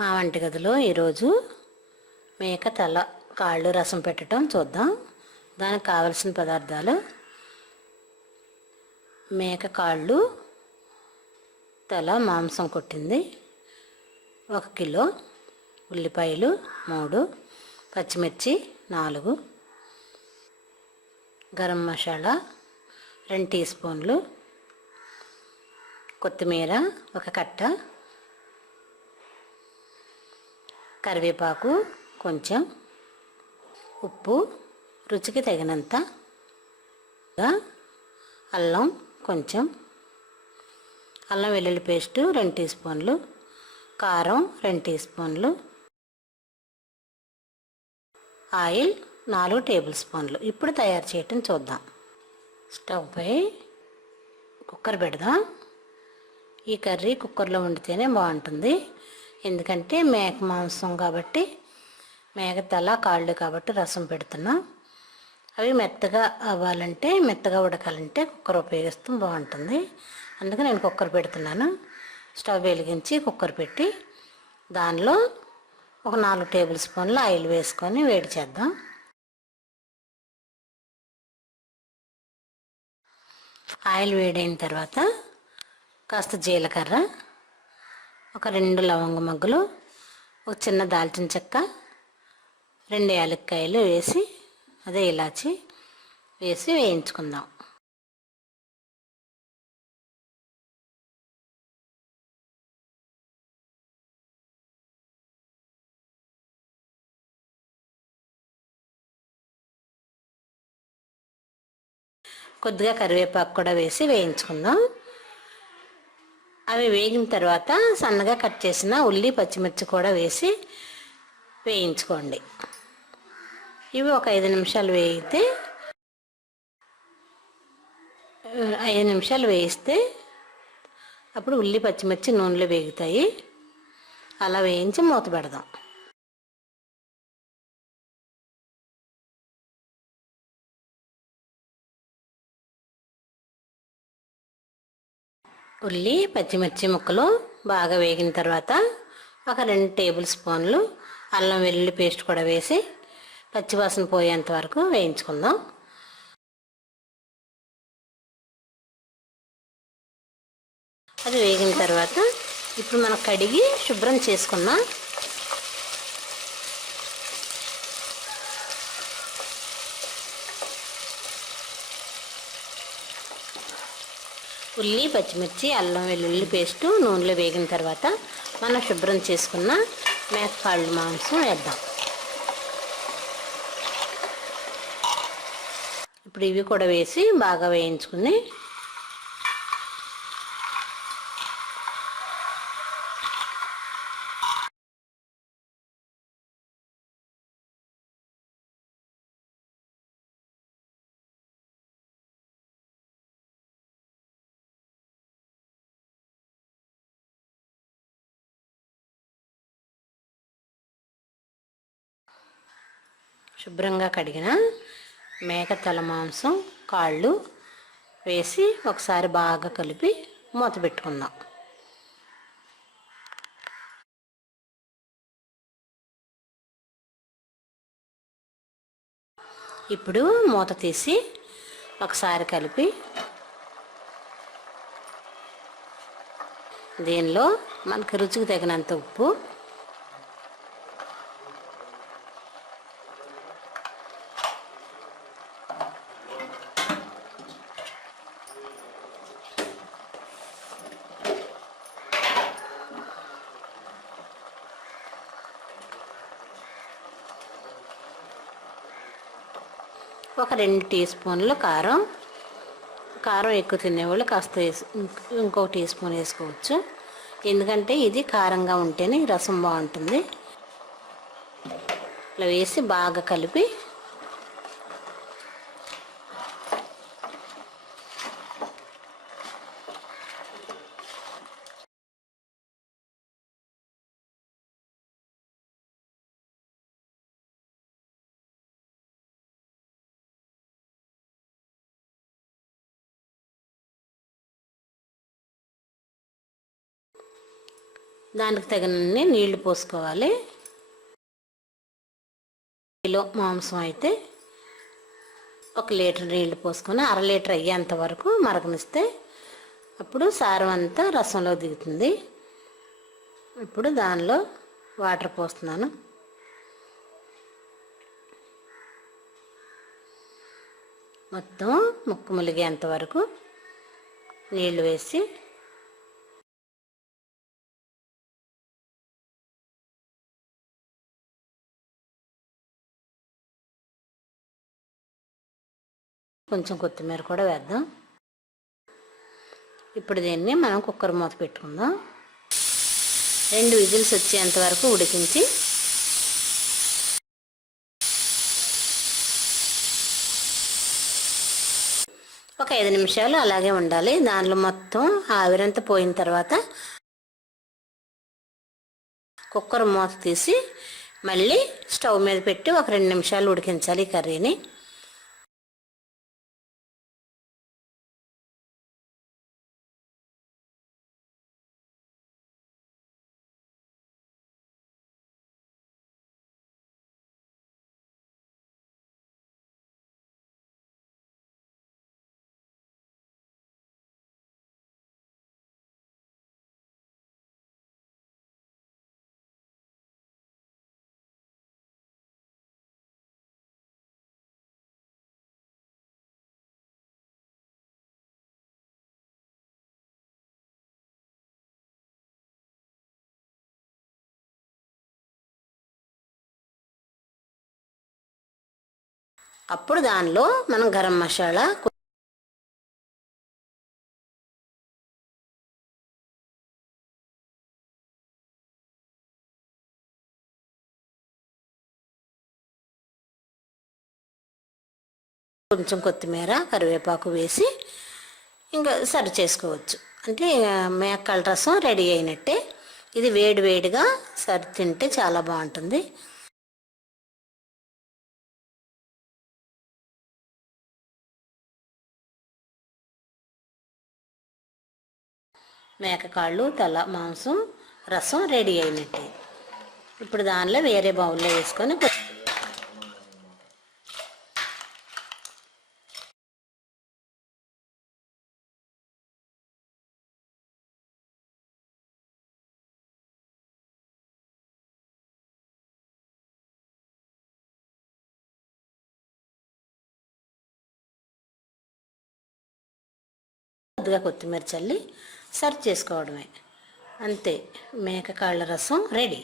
మా వంటగదిలో ఈరోజు మేక తల కాళ్ళు రసం పెట్టడం చూద్దాం. దానికి కావలసిన పదార్థాలు: మేక కాళ్ళు, తల మాంసం కొట్టింది 1 కిలో, ఉల్లిపాయలు 3, పచ్చిమిర్చి 4, గరం మసాలా 2 టీ స్పూన్లు, కొత్తిమీర 1 కట్ట, కరివేపాకు కొంచెం, ఉప్పు రుచికి తగినంత, అల్లం కొంచెం, అల్లం వెల్లుల్లి పేస్టు 2 టీ స్పూన్లు, కారం 2 టీ స్పూన్లు, ఆయిల్ 4 టేబుల్ స్పూన్లు. ఇప్పుడు తయారు చేయటం చూద్దాం. స్టవ్ పై కుక్కర్ పెడదాం. ఈ కర్రీ కుక్కర్లో వండితేనే బాగుంటుంది. ఎందుకంటే మేక మాంసం కాబట్టి, మేక తల కాళ్ళు కాబట్టి రసం పెడుతున్నాం. అవి మెత్తగా అవ్వాలంటే, మెత్తగా ఉడకాలంటే కుక్కర్ ఉపయోగిస్తాం, బాగుంటుంది. అందుకే నేను కుక్కర్ పెడుతున్నాను. స్టవ్ వెలిగించి కుక్కర్ పెట్టి దానిలో ఒక 4 టేబుల్ స్పూన్ల ఆయిల్ వేసుకొని వేడి చేద్దాం. ఆయిల్ వేడైన తర్వాత కాస్త జీలకర్ర, ఒక 2 లవంగ మొగ్గలు, ఒక చిన్న దాల్చిన చెక్క, 2 యాలక్కాయలు వేసి, అదే ఇలాచి వేసి వేయించుకుందాం. కొద్దిగా కరివేపాకు కూడా వేసి వేయించుకుందాం. అవి వేగిన తర్వాత సన్నగా కట్ చేసిన ఉల్లి పచ్చిమిర్చి కూడా వేసి వేయించుకోండి. ఇవి ఒక 5 నిమిషాలు వేయితే 5 నిమిషాలు వేయిస్తే అప్పుడు ఉల్లి పచ్చిమిర్చి నూనెలో వేగుతాయి. అలా వేయించి మూత పెడదాం. ఉల్లి పచ్చిమిర్చి ముక్కలు బాగా వేగిన తర్వాత ఒక 2 టేబుల్ స్పూన్లు అల్లం వెల్లుల్లి పేస్ట్ కూడా వేసి పచ్చివాసన పోయేంత వరకు వేయించుకుందాం. అది వేగిన తర్వాత ఇప్పుడు మనం కడిగి శుభ్రం చేసుకున్నాం ఉల్లి పచ్చిమిర్చి అల్లం వెల్లుల్లి పేస్టు నూనెలో వేగిన తర్వాత మనం శుభ్రం చేసుకున్న మేక కాళ్ళు మాంసం వేద్దాం. ఇప్పుడు ఇవి కూడా వేసి బాగా వేయించుకుని శుభ్రంగా కడిగిన మేక తల మాంసం కాళ్ళు వేసి ఒకసారి బాగా కలిపి మూత పెట్టుకుందాం. ఇప్పుడు మూత తీసి ఒకసారి కలిపి దీనిలో మనకు రుచికి తగినంత ఉప్పు, ఒక 2 టీ స్పూన్లు కారం. కారం ఎక్కువ తినేవాళ్ళు కాస్త ఇంకో టీ స్పూన్ వేసుకోవచ్చు. ఎందుకంటే ఇది కారంగా ఉంటేనే రసం బాగుంటుంది. ఇలా వేసి బాగా కలిపి దానికి తగినన్ని నీళ్లు పోసుకోవాలి. కిలో మాంసం అయితే 1 లీటర్ నీళ్లు పోసుకొని 1/2 లీటర్ అయ్యేంత వరకు మరగనిస్తే అప్పుడు సారం అంతా రసంలో దిగుతుంది. ఇప్పుడు దానిలో వాటర్ పోస్తున్నాను. మొత్తం ముక్కు ములిగేంత వరకు నీళ్లు వేసి కొంచెం కొత్తిమీర కూడా వేద్దాం. ఇప్పుడు దీన్ని మనం కుక్కర్ మూత పెట్టుకుందాం. 2 విజిల్స్ వచ్చేంత వరకు ఉడికించి ఒక 5 నిమిషాలు అలాగే ఉండాలి. దానిలో మొత్తం ఆవిరంతా పోయిన తర్వాత కుక్కర్ మూత తీసి మళ్ళీ స్టవ్ మీద పెట్టి ఒక 2 నిమిషాలు ఉడికించాలి ఈ కర్రీని. అప్పుడు దానిలో మనం గరం మసాలా, కొంచెం కొత్తిమీర, కరివేపాకు వేసి ఇంకా సర్వ్ చేసుకోవచ్చు. అంటే మేకల రసం రెడీ అయినట్టే. ఇది వేడి వేడిగా సర్వ్ తింటే చాలా బాగుంటుంది. మేకకాళ్ళు తల మాంసం రసం రెడీ అయినట్టే. ఇప్పుడు దానిలో వేరే బౌల్లో వేసుకొని కొద్దిగా కొత్తిమీర చల్లి సర్వ్ చేసుకోవడమే. అంతే, మేకకాళ్ళ రసం రెడీ.